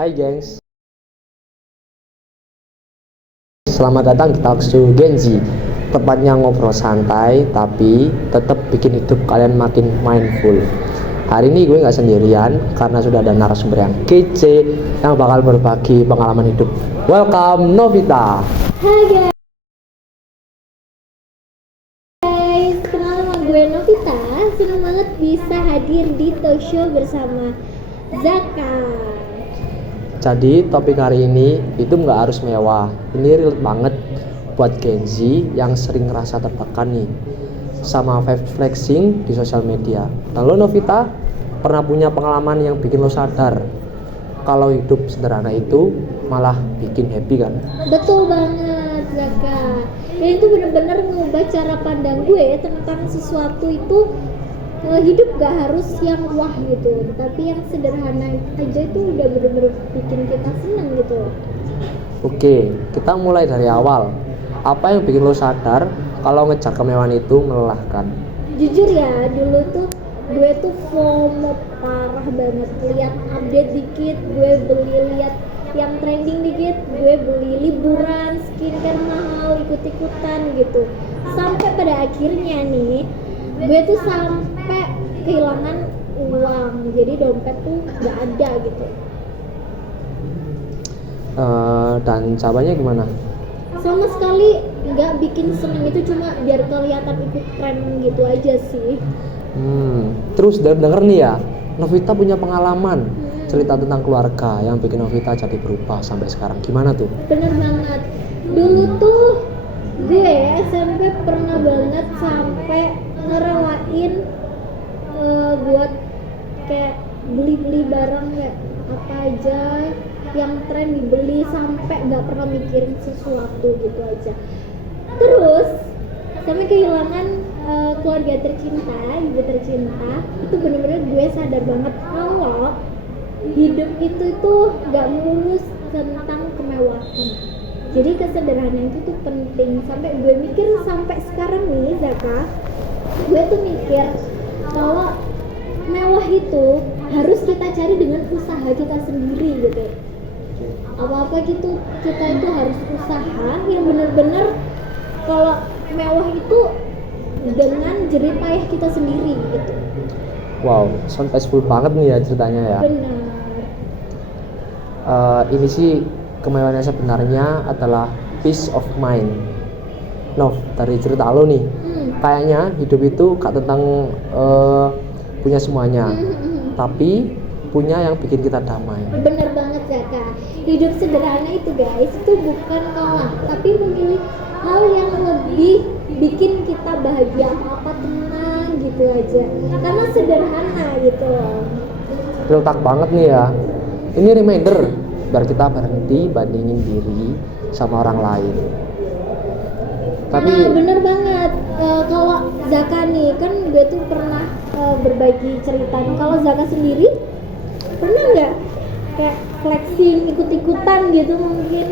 Hai gengs, selamat datang di Talkshow Gen Z. Tepatnya ngobrol santai, tapi tetap bikin hidup kalian makin mindful. Hari ini gue nggak sendirian, karena sudah ada narasumber yang kece yang bakal berbagi pengalaman hidup. Welcome Novita. Hai guys, kenal sama gue Novita. Senang banget bisa hadir di talkshow bersama Zaka. Jadi topik hari ini itu nggak harus mewah. Ini real banget buat Gen Z yang sering ngerasa tertekan nih sama vibe flexing di sosial media. Dan lo Novita pernah punya pengalaman yang bikin lo sadar kalau hidup sederhana itu malah bikin happy kan? Betul banget Zaka. Dan itu benar-benar mengubah cara pandang gue tentang sesuatu itu. Hidup gak harus yang wah gitu, tapi yang sederhana aja itu udah bener-bener bikin kita seneng gitu. Oke, kita mulai dari awal. Apa yang bikin lo sadar kalau ngejar kemewahan itu melelahkan? Jujur ya, dulu tuh gue tuh FOMO parah banget. Lihat update dikit, gue beli, lihat yang trending dikit, gue beli liburan, skincare mahal, ikut-ikutan gitu. Sampai pada akhirnya nih, gue tuh sampai kehilangan uang, jadi dompet tuh gak ada gitu. Dan caranya gimana? Sama sekali gak bikin seneng, itu cuma biar kelihatan ikut tren gitu aja sih. Terus denger nih ya, Novita punya pengalaman cerita tentang keluarga yang bikin Novita jadi berubah sampai sekarang. Gimana tuh? Bener banget. Dulu tuh gue SMP pernah banget sampai ngerelain buat kayak beli-beli barang kayak apa aja yang tren dibeli, sampai nggak pernah mikirin sesuatu gitu aja. Terus sampai kehilangan keluarga tercinta, ibu tercinta. Itu bener-bener gue sadar banget kalau hidup itu tuh nggak mulus tentang kemewahan. Jadi kesederhanaan itu tuh penting. Sampai gue mikir sampai sekarang nih Zaka, gue tuh mikir kalau mewah itu harus kita cari dengan usaha kita sendiri gitu. Apa-apa gitu kita itu harus usaha yang benar-benar, kalau mewah itu dengan jerih payah kita sendiri gitu. Wow, sound peaceful banget nih ya ceritanya ya. Benar. Ini sih kemewahannya sebenarnya adalah peace of mind. Nov, dari cerita lo nih, kayaknya hidup itu gak tentang punya semuanya, tapi punya yang bikin kita damai. Bener banget Zaka. Hidup sederhana itu guys, itu bukan kalah, tapi memilih hal yang lebih bikin kita bahagia, apa tenang gitu aja, karena sederhana gitu loh. Real talk banget nih ya. Ini reminder biar kita berhenti bandingin diri sama orang lain. Tapi bener banget. Kalau Zaka nih, kan gue tuh pernah berbagi cerita nih. Kalau Zaka sendiri pernah nggak kayak flexing, ikut-ikutan gitu mungkin?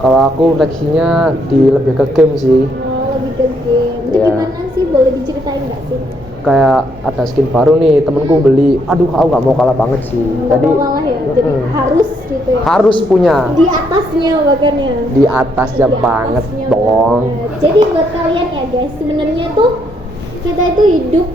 kalau aku fleksinya di lebih ke game sih. Lebih ke game. Itu gimana sih? Boleh diceritain nggak sih? Kayak ada skin baru nih, temenku beli, aduh aku nggak mau kalah banget sih. Nggak mau kalah ya, jadi harus gitu ya. Harus punya. Di atasnya bahkan ya. Di atasnya banget dong. Jadi buat kalian ya guys, sebenarnya tuh kita itu hidup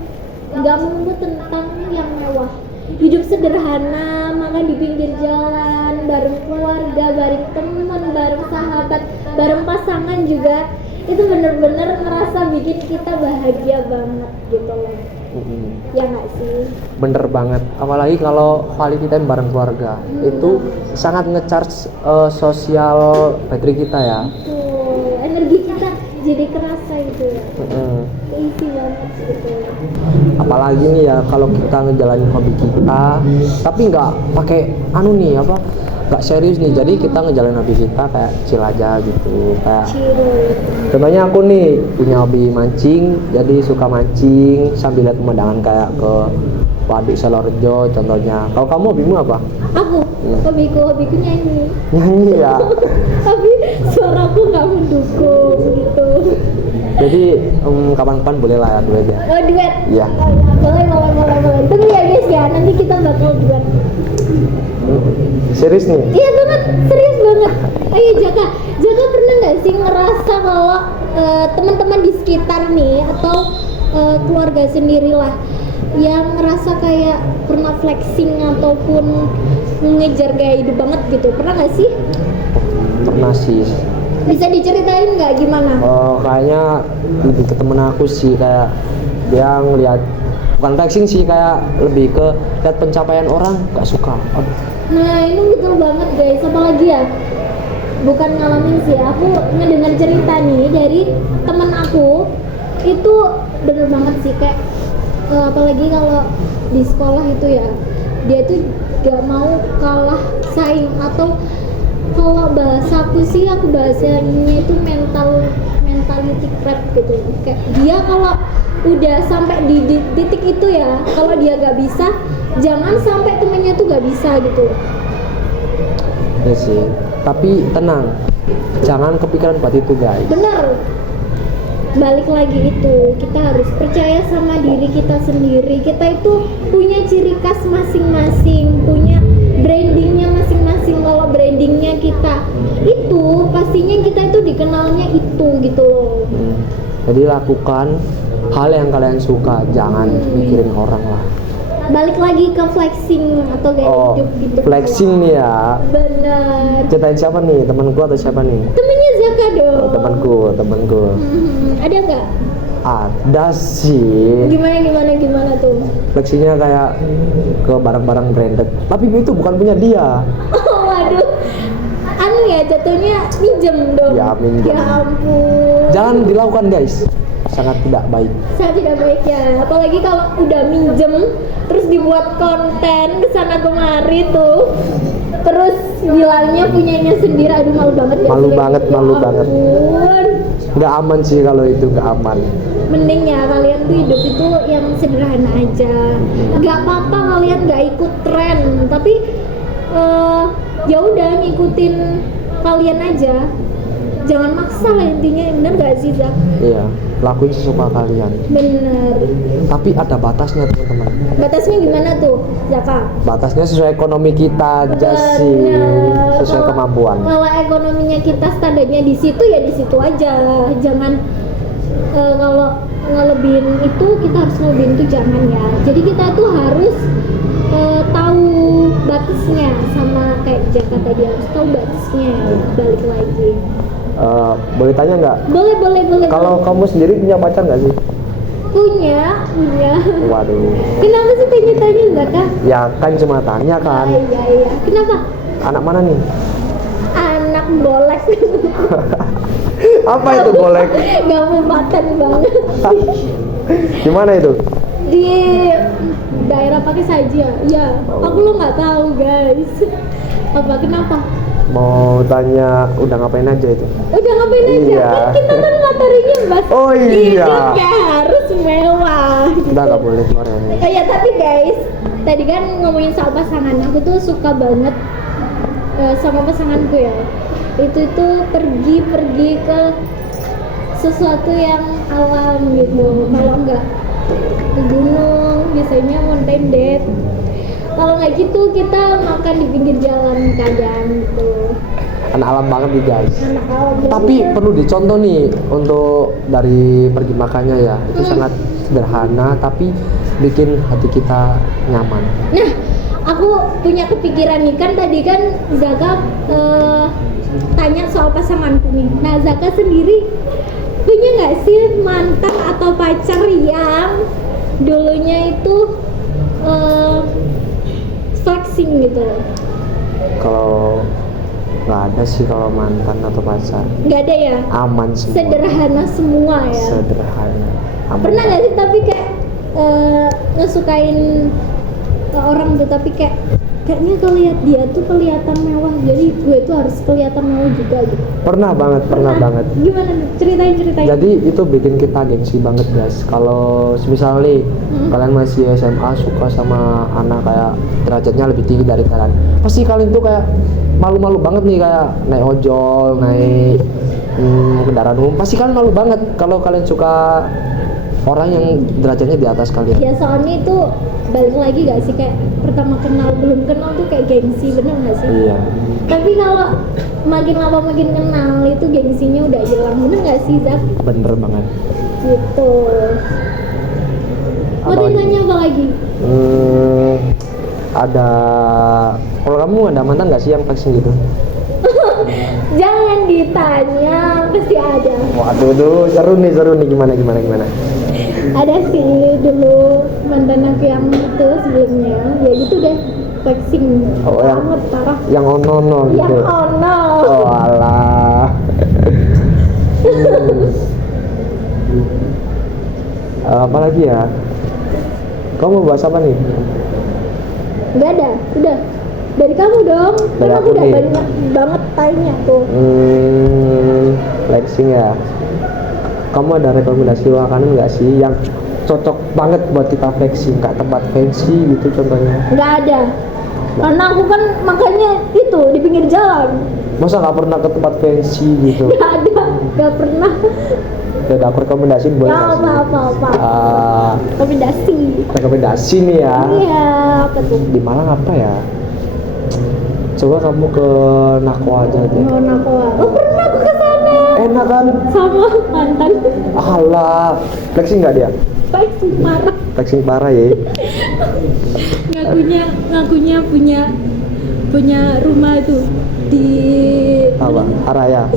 nggak melulu tentang yang mewah. Hidup sederhana, makan di pinggir jalan, bareng keluarga, bareng teman, bareng sahabat, bareng pasangan juga, itu bener-bener ngerasa bikin kita bahagia banget gitu loh. Ya nggak sih? Bener banget, apalagi kalau quality time bareng keluarga, itu sangat ngecharge sosial battery kita ya. Energi kita jadi kerasa gitu ya. Easy banget gitu. Apalagi nih ya kalau kita ngejalanin hobi kita, tapi nggak pakai nggak serius nih. Jadi kita ngejalanin hobi kita kayak chill aja gitu. Kayak contohnya aku nih punya hobi mancing, jadi suka mancing sambil lihat pemandangan kayak ke waduk Salorejo contohnya. Kalau kamu hobimu apa? Aku hobiku nyanyi. Nyanyi ya. Tapi suaraku nggak mendukung gitu. Jadi kapan-kapan boleh lah ya duet ya. Oh, duet? Iya. Oh, ya, boleh. Tunggu ya guys ya, nanti kita bakal duet. Serius nih? Iya banget, serius banget. Ayo Jaka pernah nggak sih ngerasa kalau teman-teman di sekitar nih atau keluarga sendirilah yang ngerasa kayak pernah flexing ataupun ngejar gaya hidup banget gitu, pernah nggak sih? Pernah sih. Bisa diceritain nggak gimana? Kayaknya lebih ke temen aku sih, kayak dia ngeliat, bukan flexing sih, kayak lebih ke lihat pencapaian orang, gak suka. Nah ini betul banget guys, apalagi ya, bukan ngalamin sih, aku ngedengar cerita nih dari temen aku, itu bener banget sih, kayak apalagi kalau di sekolah itu ya, dia tuh gak mau kalah saing, atau kalau bahasaku sih, aku bahasanya itu mentality crap gitu. Kayak dia kalau udah sampai di titik itu ya, kalau dia gak bisa, jangan sampai temennya tuh gak bisa gitu. Ya sih, tapi tenang, jangan kepikiran buat itu guys. Bener, balik lagi itu, kita harus percaya sama diri kita sendiri. Kita itu punya ciri khas masing-masing, punya brandingnya masing-masing. Kalau brandingnya kita itu, pastinya kita itu dikenalnya itu gitu loh. Jadi lakukan hal yang kalian suka, jangan mikirin orang lah. Balik lagi ke flexing atau gaya hidup gitu. Flexing nih ya. Bener. Ceritain siapa nih, temanku atau siapa nih? Temennya Zaka dong. Temanku. Ada nggak? Ada sih. Gimana tuh? Flexinya kayak ke barang-barang branded, tapi itu bukan punya dia. Oh waduh, anu ya jatuhnya minjem dong. Ya, minjem. Ya ampun. Jangan dilakukan guys, sangat tidak baik. Sangat tidak baik ya, apalagi kalau udah minjem terus dibuat konten kesana kemari tuh, terus bilangnya punyanya sendiri. Aduh malu banget ya. Malu banget. Ampun. Nggak aman sih kalau itu, nggak aman. Mending ya kalian tuh hidup itu yang sederhana aja. Nggak apa-apa kalian nggak ikut tren, tapi ya udah ngikutin kalian aja. Jangan maksa lah intinya, bener nggak sih Zak? Iya, lakuin sesuka kalian. Bener. Tapi ada batasnya teman-teman. Batasnya gimana tuh, Zaka? Batasnya sesuai ekonomi kita aja sih, sesuai kemampuan. Kalau ekonominya kita standarnya di situ ya di situ aja. Jangan kalau ngelebihin itu, kita harus ngelebihin itu jangan ya. Jadi kita tuh harus tahu batasnya, sama kayak Jaka tadi harus tahu batasnya. Balik lagi. Boleh tanya nggak? Boleh. Kalau kamu sendiri punya pacar nggak sih? Punya. Waduh. Kenapa sih tanya-tanya Zaka? Ya kan cuma tanya kan. Iya. Kenapa? Anak mana nih? Anak bolek. Apa itu golek? Gak mau makan banget. Gimana itu? Di daerah pakai saja. Ya, aku lo nggak tahu guys. Apa kenapa? Mau tanya udah ngapain aja itu? Udah ngapain aja? Iya. Kan kita kan materinya bahas Oh iya. hidup ya harus mewah. Udah nggak boleh keluar ya. Oh ya tapi guys, tadi kan ngomongin soal pasangan, aku tuh suka banget sama pasanganku ya. Itu pergi ke sesuatu yang alam gitu. Kalau enggak ke gunung, biasanya mountain date. Kalau nggak gitu kita makan di pinggir jalan kadang gitu. Anak alam banget nih guys. Anak alam. Tapi perlu dicontoh nih untuk dari pergi makannya ya. Itu sangat sederhana tapi bikin hati kita nyaman. Nah, aku punya kepikiran nih, kan tadi kan Zaka tanya soal pasanganku nih. Nah, Zaka sendiri punya nggak sih mantan atau pacar yang dulunya itu flexing gitu? Kalau nggak ada sih kalau mantan atau pacar. Nggak ada ya? Aman semua. Sederhana semua ya? Sederhana. Aman. Pernah nggak sih tapi kayak ngesukain orang tuh, tapi kayaknya kalau lihat dia tuh kelihatan mewah, jadi gue tuh harus kelihatan mau juga gitu. Pernah banget. Gimana? Ceritain. Jadi itu bikin kita gengsi banget guys. Kalau misal nih kalian masih SMA suka sama anak kayak derajatnya lebih tinggi dari kalian, pasti kalian tuh kayak malu-malu banget nih, kayak naik ojol, naik kendaraan umum, pasti kalian malu banget kalau kalian suka orang yang derajatnya di atas kalian. Ya soalnya itu balik lagi gak sih, kayak pertama kenal belum kenal tuh kayak gengsi, bener gak sih? Iya. Tapi kalau makin lama makin kenal itu gengsinya udah hilang, bener gak sih Zak? Bener banget. Gitu. Mau tanya apa lagi? Ada, kalau kamu ada mantan nggak sih yang flexing gitu? Jangan ditanya, pasti ada. Waduh tuh seru nih gimana? Ada sih dulu mantan aku yang itu sebelumnya, ya gitu deh, flexing banget parah. Yang ono gitu. Yang ono. Oh alah. Apa lagi ya? Kamu mau bahas apa nih? Nggak ada, udah. Dari kamu dong, Dari kan aku aku udah nih. banyak banget tanya tuh. Flexing ya. Kamu ada rekomendasi makanan nggak sih yang cocok banget buat kita flexing, kayak tempat fancy gitu contohnya? Nggak ada, karena aku kan makannya itu di pinggir jalan. Masa nggak pernah ke tempat fancy gitu? Nggak ada, nggak pernah. Udah aku rekomendasiin boleh Ya nggak sih? apa. Rekomendasi nih ya. Iya, apa tuh? Di Malang apa ya? Coba kamu ke Nakwa aja deh. Mau nakoa. Oh pernah aku kesana Enak kan? sama mantan. Alah, flexing nggak dia? Baik marah. Flexing parah ya. Ngakunya punya rumah itu di Apa? Araya.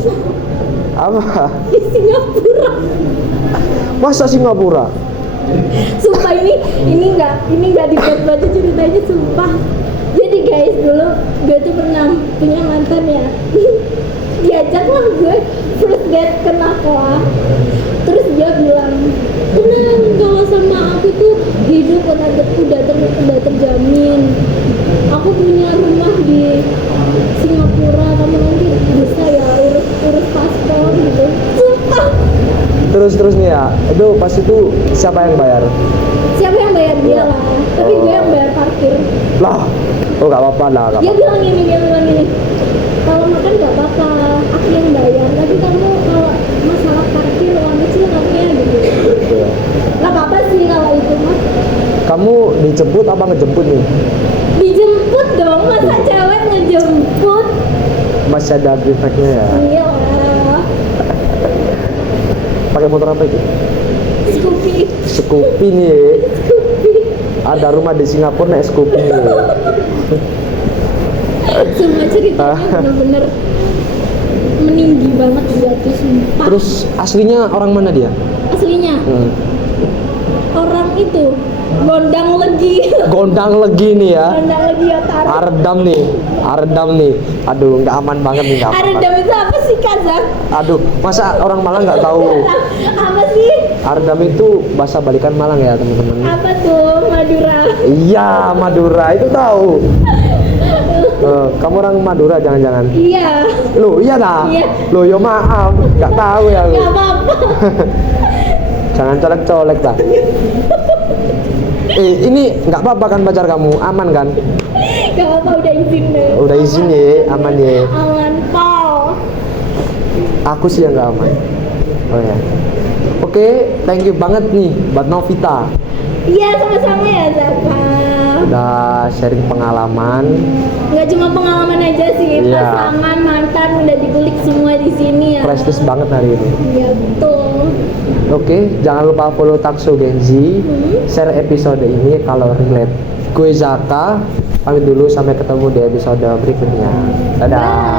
Apa? di Singapura. Masa Singapura? Sumpah ini nggak dibuat baca ceritanya, sumpah. Jadi guys, dulu gue tuh pernah punya mantan ya. Diajaklah gue first date ke Nakwa. Terus dia bilang, tenang, kalau sama aku tuh hidup udah terjamin. Aku punya rumah di Singapura, kamu nanti bisa ya urus paspor gitu. Sumpah. Terus nih ya, itu pas itu siapa yang bayar? Siapa yang bayar? Dia lah, tapi gue yang bayar parkir. Lah, oh nggak apa-apa lah. Dia bilang gini, kalau makan nggak apa-apa, aku yang bayar, tapi kamu kalau masalah parkir uang kecil namanya gitu. Nggak apa-apa sih kalau itu mah. Kamu dijemput apa ngejemput nih? Dijemput dong, masa cewek ngejemput? Masih ada grifeknya ya? Iya lah. Pakai motor apa itu? Scoopy nih. Ada rumah di Singapura naik Scoopy nih. Semua ceritanya bener-bener meninggi banget dia tuh, sumpah. Terus aslinya orang mana dia? Aslinya orang itu Gondang Legi nih ya. Gondang Legi Otara. Aredam nih. Aduh, nggak aman banget nih, nggak aman. Aredam itu apa sih, Kazak? Aduh, masa orang Malang nggak tahu? Apa sih? Aredam itu bahasa balikan Malang ya teman-teman. Apa tuh? Madura. Iya, Madura itu tahu. Kamu orang Madura jangan-jangan? Iya. Loh, iya dah. Iya. Loh, ya maaf, nggak tahu ya lu. Gak apa-apa. Jangan colek-colek dah. Ini nggak apa-apa kan pacar kamu? Aman kan? Gak apa-apa, udah izin deh. Udah izin ya, aman ya. Aman, Paul. Aku sih yang nggak aman. Oh ya. Oke, thank you banget nih buat Novita. Iya, sama-sama ya, Zaka. Udah sharing pengalaman. Nggak cuma pengalaman aja sih, Iya. pasangan, mantan udah dikulik semua di sini ya. Prestis banget hari ini. Iya, betul. Oke, jangan lupa follow Takso Genzi. Share episode ini kalau relate. Gue Zaka, pamit dulu, sampai ketemu di episode berikutnya. Dadah.